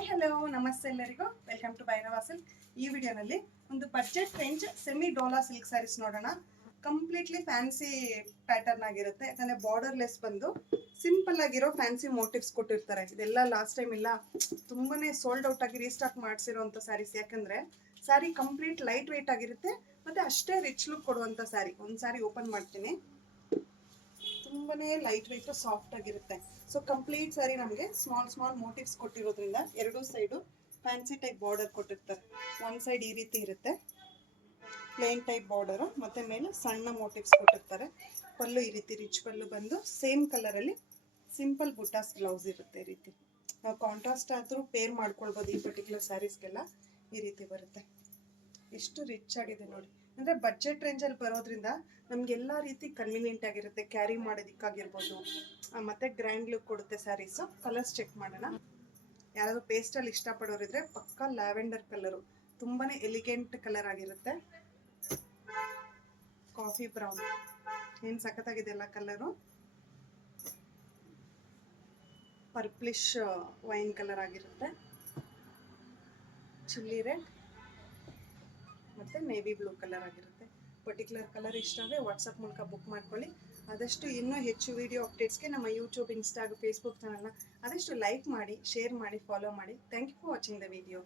Hi hello ನಮಸ್ತೆ ಎಲ್ಲರಿಗೂ welcome to Bhairava silk. ಈ ವಿಡಿಯೋನಲ್ಲಿ ಒಂದು budget range semi Dola silk saris ನೋಡೋಣ. ಕಂಪ್ಲೀಟ್ಲಿ ಫ್ಯಾನ್ಸಿ ಪ್ಯಾಟರ್ನ್ ಆಗಿರುತ್ತೆ. ಯಾಕಂದ್ರೆ ಬಾರ್ಡರ್ ಲೆಸ್ ಬಂದು ಸಿಂಪಲ್ ಆಗಿರೋ ಫ್ಯಾನ್ಸಿ ಮೋಟಿವ್ಸ್ ಕೊಟ್ಟಿರ್ತಾರೆ. ಇದೆಲ್ಲ ಲಾಸ್ಟ್ ಟೈಮ್ ಎಲ್ಲ ತುಂಬಾನೇ ಸೋಲ್ಡ್ ಔಟ್ ಆಗಿ ರೀಸ್ಟಾಕ್ ಮಾಡಿಸಿರುವಂಥ ಸ್ಯಾರೀಸ್. ಯಾಕಂದ್ರೆ ಸ್ಯಾರಿ ಕಂಪ್ಲೀಟ್ ಲೈಟ್ ವೆಯ್ಟ್ ಆಗಿರುತ್ತೆ ಮತ್ತೆ ಅಷ್ಟೇ ರಿಚ್ ಲುಕ್ ಕೊಡುವಂಥ ಸ್ಯಾರಿ. ಒಂದು ಸ್ಯಾರಿ ಓಪನ್ ಮಾಡ್ತೀನಿ, ತುಂಬಾನೇ ಲೈಟ್ ವೆಯ್ಟ್ ಸಾಫ್ಟ್ ಆಗಿರುತ್ತೆ. ಸೊ ಕಂಪ್ಲೀಟ್ ಸಾರಿ ನಮಗೆ ಸ್ಮಾಲ್ ಮೋಟಿವ್ಸ್ ಕೊಟ್ಟಿರೋದ್ರಿಂದ ಎರಡೂ ಸೈಡು ಫ್ಯಾನ್ಸಿ ಟೈಪ್ ಬಾರ್ಡರ್ ಕೊಟ್ಟಿರ್ತಾರೆ. ಒಂದು ಸೈಡ್ ಈ ರೀತಿ ಇರುತ್ತೆ ಪ್ಲೇನ್ ಟೈಪ್ ಬಾರ್ಡರು, ಮತ್ತೆ ಮೇಲೆ ಸಣ್ಣ ಮೋಟಿವ್ಸ್ ಕೊಟ್ಟಿರ್ತಾರೆ. ಪಲ್ಲು ಈ ರೀತಿ ರಿಚ್ ಪಲ್ಲು ಬಂದು ಸೇಮ್ ಕಲರಲ್ಲಿ ಸಿಂಪಲ್ ಬುಟ್ಟಾಸ್ ಬ್ಲೌಸ್ ಇರುತ್ತೆ. ಈ ರೀತಿ ನಾವು ಕಾಂಟ್ರಾಸ್ಟ್ ಆದರೂ ಪೇರ್ ಮಾಡ್ಕೊಳ್ಬೋದು. ಈ ಪರ್ಟಿಕ್ಯುಲರ್ ಸ್ಯಾರೀಸ್ಗೆಲ್ಲ ಈ ರೀತಿ ಬರುತ್ತೆ. ಎಷ್ಟು ರಿಚ್ ಆಗಿದೆ ನೋಡಿ. ಅಂದರೆ ಬಡ್ಜೆಟ್ ರೇಂಜಲ್ಲಿ ಬರೋದ್ರಿಂದ ನಮಗೆಲ್ಲ ರೀತಿ ಕನ್ವೀನಿಯೆಂಟ್ ಆಗಿರುತ್ತೆ. ಕ್ಯಾರಿ ಮಾಡೋದಕ್ಕಾಗಿರ್ಬೋದು, ಮತ್ತು ಗ್ರ್ಯಾಂಡ್ ಲುಕ್ ಕೊಡುತ್ತೆ ಸ್ಯಾರೀಸು. ಕಲರ್ಸ್ ಚೆಕ್ ಮಾಡೋಣ. ಯಾರಾದರೂ ಪೇಸ್ಟಲ್ಲಿ ಇಷ್ಟಪಡೋರಿದ್ರೆ ಪಕ್ಕಾ ಲ್ಯಾವೆಂಡರ್ ಕಲರು, ತುಂಬಾ ಎಲಿಗೆಂಟ್ ಕಲರ್ ಆಗಿರುತ್ತೆ. ಕಾಫಿ ಬ್ರೌನ್ ಏನು ಸಖತ್ತಾಗಿದೆ ಎಲ್ಲ ಕಲರು. ಪರ್ಪ್ಲಿಶ್ ವೈನ್ ಕಲರ್ ಆಗಿರುತ್ತೆ. ಚಿಲ್ಲಿ ರೆಡ್ ಮತ್ತು ನೇವಿ ಬ್ಲೂ ಕಲರ್ ಆಗಿರುತ್ತೆ. ಪರ್ಟಿಕ್ಯುಲರ್ ಕಲರ್ ಇಷ್ಟ ಆದರೆ ವಾಟ್ಸಪ್ ಮೂಲಕ ಬುಕ್ ಮಾಡ್ಕೊಳ್ಳಿ. ಆದಷ್ಟು ಇನ್ನೂ ಹೆಚ್ಚು ವಿಡಿಯೋ ಅಪ್ಡೇಟ್ಸ್ಗೆ ನಮ್ಮ ಯೂಟ್ಯೂಬ್, ಇನ್ಸ್ಟಾ, ಫೇಸ್ಬುಕ್ ಚಾನಲ್ನ ಆದಷ್ಟು ಲೈಕ್ ಮಾಡಿ, ಶೇರ್ ಮಾಡಿ, ಫಾಲೋ ಮಾಡಿ. Thank you for watching the video.